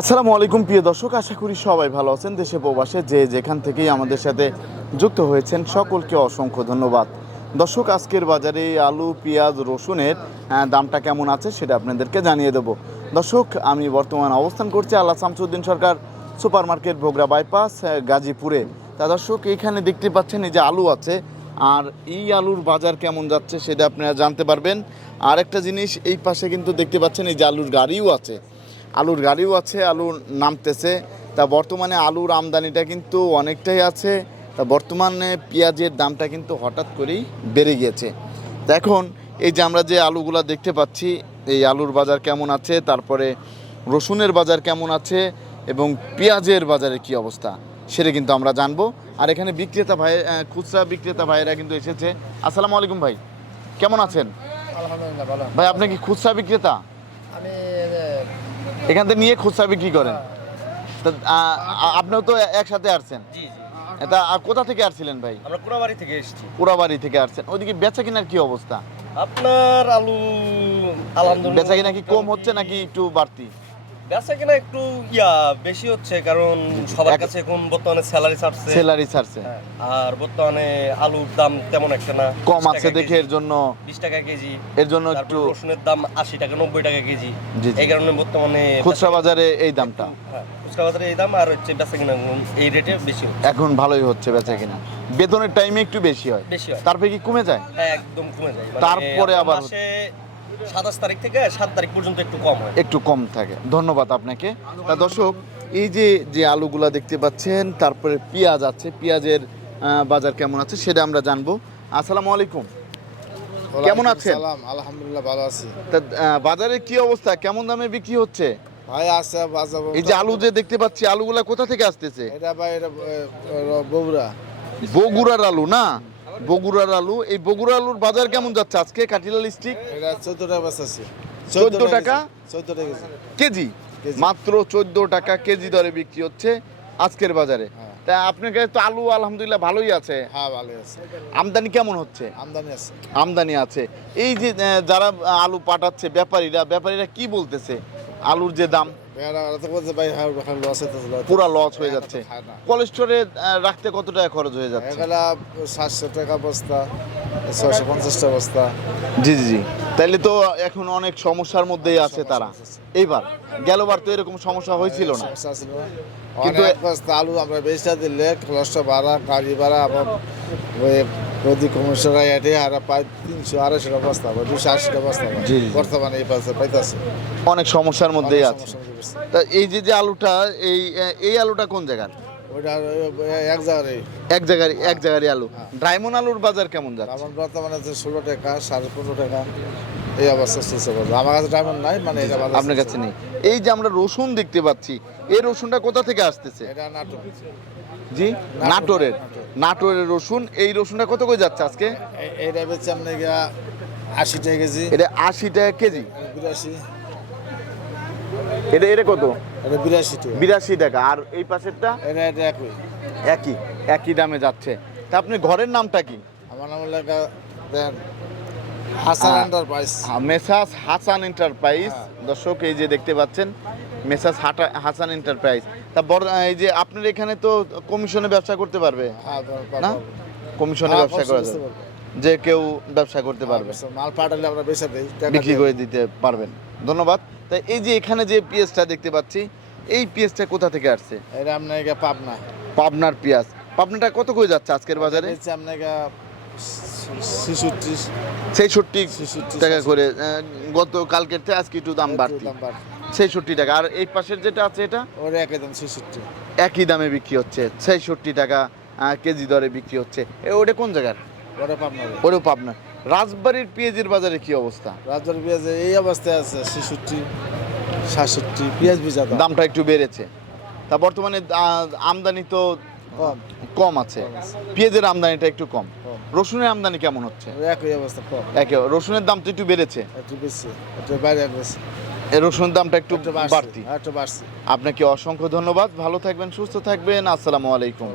আসসালামু আলাইকুম প্রিয় দর্শক, আশা করি সবাই ভালো আছেন। দেশে প্রবাসে যে যেখান থেকেই আমাদের সাথে যুক্ত হয়েছেন সকলকে অসংখ্য ধন্যবাদ। দর্শক, আজকের বাজারে আলু, পেঁয়াজ, রসুনের দামটা কেমন আছে সেটা আপনাদেরকে জানিয়ে দেব। দর্শক, আমি বর্তমান অবস্থান করছি আল্লাহ শামসুদ্দিন সরকার সুপার মার্কেট, বগুড়া বাইপাস, গাজীপুরে। তা দর্শক, এইখানে দেখতে পাচ্ছেন এই যে আলু আছে, আর এই আলুর বাজার কেমন যাচ্ছে সেটা আপনারা জানতে পারবেন। আর একটা জিনিস, এই পাশে কিন্তু দেখতে পাচ্ছেন এই যে আলুর গাড়িও আছে, আলু নামতেছে। তা বর্তমানে আলুর আমদানিটা কিন্তু অনেকটাই আছে। তা বর্তমানে পেঁয়াজের দামটা কিন্তু হঠাৎ করেই বেড়ে গিয়েছে। তা এখন এই যে আমরা যে আলুগুলা দেখতে পাচ্ছি, এই আলুর বাজার কেমন আছে, তারপরে রসুনের বাজার কেমন আছে এবং পেঁয়াজের বাজারে কি অবস্থা সেটা কিন্তু আমরা জানবো। আর এখানে খুচরা বিক্রেতা ভাইয়েরা কিন্তু এসেছে। আসসালামু আলাইকুম ভাই, কেমন আছেন? আলহামদুলিল্লাহ ভালো। ভাই, আপনি কি খুচরা বিক্রেতা? আমি এখান থেকে নিয়ে খুচরা বিক্রি করেন? তা আপনিও তো একসাথে আসছেন। জি জি, তা কোথা থেকে আসছিলেন ভাই? আমরা কোনাবাড়ি থেকে এসেছি। পোড়াবাড়ি থেকে আসছেন। ওইদিকে বেচা কিনার কি অবস্থা? আপনার আলু আলহামদুলিল্লাহ বেচা কিনা কি কম হচ্ছে নাকি একটু বাড়তি? বেচা কিনা একটু বেশি হচ্ছে, কারণ সবার কাছে এখন বর্তমানে স্যালারি ছাড়ছে। হ্যাঁ, আর বর্তমানে আলুর দাম তেমন একটা না, কম 20 আছে টাকা দেখে কেজি, এর জন্য 20 টাকা কেজি। এর জন্য তারপর একটু রসুনের দাম 80 টাকা 90 টাকা কেজি। জি, জি। এই কারণে বর্তমানে খুচরা বাজারে এই দামটা খুচরা বাজারে এই দাম, আর হচ্ছে বেচা কিনা এই রেটে বেশি হচ্ছে। এখন ভালোই হচ্ছে বেচা কিনা। বেতনের টাইমে একটু বেশি হয়, তারপরে কি কমে যায়? হ্যাঁ, একদম কমে যায়। তারপরে আবার মাসে 27 তারিখ থেকে 7 তারিখ পর্যন্ত একটু কম হয়, একটু কম থাকে। ধন্যবাদ আপনাকে। তা দর্শক, এই যে যে আলুগুলা দেখতে পাচ্ছেন, তারপরে পেঁয়াজ আছে, পেঁয়াজের বাজার কেমন আছে সেটা আমরা জানবো। আসসালামু আলাইকুম, কেমন আছেন? আলহামদুলিল্লাহ ভালো আছি। তা বাজারের কি অবস্থা, কেমন দামে বিক্রি হচ্ছে? ভাই আছে বাজার। এই যে আলু যে দেখতে পাচ্ছি, আলুগুলা কোথা থেকে আসতেছে? এটা ভাই এটা বগুড়া। বগুড়ার আলু না? বগুড়ার আলু। এই বগুড়া আলুর বাজার কেমন যাচ্ছে আজকে? কাটিলাল স্টিক এটা 14 টাকা বেচা আছে। 14 টাকা 14 টাকা কেজি, মাত্র 14 টাকা কেজি দরে বিক্রি হচ্ছে আজকের বাজারে। হ্যাঁ। তা আপনার কাছে তো আলু আলহামদুলিল্লাহ ভালোই আছে। হ্যাঁ, ভালো আছে। আমদানি কেমন হচ্ছে? আমদানি আছে। আমদানি আছে। এই যে যারা আলু পাঠাচ্ছে, ব্যাপারীরা কি বলতেছে আলুর যে দাম? তো বলছে ভাই লস হইতেছে, পুরা লস হয়ে যাচ্ছে। খায় না। কোলেস্টোরে রাখতে কত টাকা খরচ হয়ে যাচ্ছে? এগুলা 700 টাকা বস্তা, 650 টাকা বস্তা। জি জি জি। তাইলে তো এখন অনেক সমস্যার মধ্যেই আছে তারা। এইবার গেলবার তো এরকম সমস্যা হয়েছিল না, সমস্যা ছিল না। কিন্তু অনেক বস্তা আলু আমরা বেচা দিলে খরচটা ভাড়া, গাড়ি ভাড়া, আবার প্রতি কমিশনার এটি আর পাই 300-250 টাকা বস্তা, 280 টাকা বস্তা। জি, জি। বর্তমানে এই পাশে পাইতেছে অনেক সমস্যার মধ্যেই আছে। তা এই যে যে আলুটা, এই আলুটা কোন জায়গার? ওইটা এক জায়গায় এক জায়গারই আলু। ডায়মন্ড আলুর বাজার কেমন যাচ্ছে? আমার বর্তমানে 16 টাকা, 15.5 টাকা এই অবস্থা চলছে। আমার কাছে ডায়মন্ড নাই, মানে এটা বাজার আপনার কাছে নেই। এই যে আমরা রসুন দেখতে পাচ্ছি, এই রসুনটা কোথা থেকে আসতেছে? এটা নাটক। জি, নাটোরের রসুন। এই রসুনটা কত করে যাচ্ছে আজকে? এইটা বেচছে আপনি 80 টাকা কেজি। এটা 80 টাকা কেজি। 82 এটা কত? এটা 82 টাকা। 82 টাকা। আর এই পাশেরটা? এটা একই দামে যাচ্ছে। তা আপনি ঘরের নামটা কি? আমার নাম হলো দেন Hasan enterprise. Messrs Hasan enterprise. হ্যাঁ। দর্শক, এই যে দেখতে পাচ্ছেন মেসাস হাসান এন্টারপ্রাইজ। তা এই যে আপনার এখানে তো কমিশনে ব্যবসা করতে পারবে না? কমিশনে ব্যবসা করা যাবে, যে কেউ ব্যবসা করতে পারবে, মাল পাঠালে আমরা বেচা দেই, বিক্রি করে দিতে পারবেন। ধন্যবাদ। তাই এই যে এখানে যে পেঁয়াজটা দেখতে পাচ্ছি, এই পেঁয়াজটা কোথা থেকে আসছে? এটা আপনাকে পাবনা। পাবনার পেঁয়াজ। পাবনাটা কত করে যাচ্ছে আজকের বাজারে? বেচছে আপনাকে 66 66 টাকা করে। গত কালকের থেকে আজকে একটু দাম বাড়তি, 66 টাকা। আর এই পাশের যেটা আছে এটা? ওর একই দাম 66। একই দামে বিক্রি হচ্ছে, 66 টাকা কেজি দরে বিক্রি হচ্ছে। ওটা কোন জায়গার? ওটা পাবনা। ওটাও পাবনা। রাজবাড়ির পেঁয়াজের বাজারে কি অবস্থা? রাজবাড়ির পেঁয়াজ এই অবস্থায় আছে 66 67। পেঁয়াজ বীজ দামটা একটু বেড়েছে। তা বর্তমানে আমদানি তো কম আছে, পেঁয়াজের আমদানিটা একটু কম। রসুনের আমদানি কেমন হচ্ছে? একই অবস্থা কম। রসুনের দাম তো একটু বেড়েছে, একটু বেশি, একটু বাইরে বেশি। রসুনের দামটা একটু বাড়তি। একটু বাড়ছে। আপনাকে অসংখ্য ধন্যবাদ। ভালো থাকবেন, সুস্থ থাকবেন। আসসালামু আলাইকুম।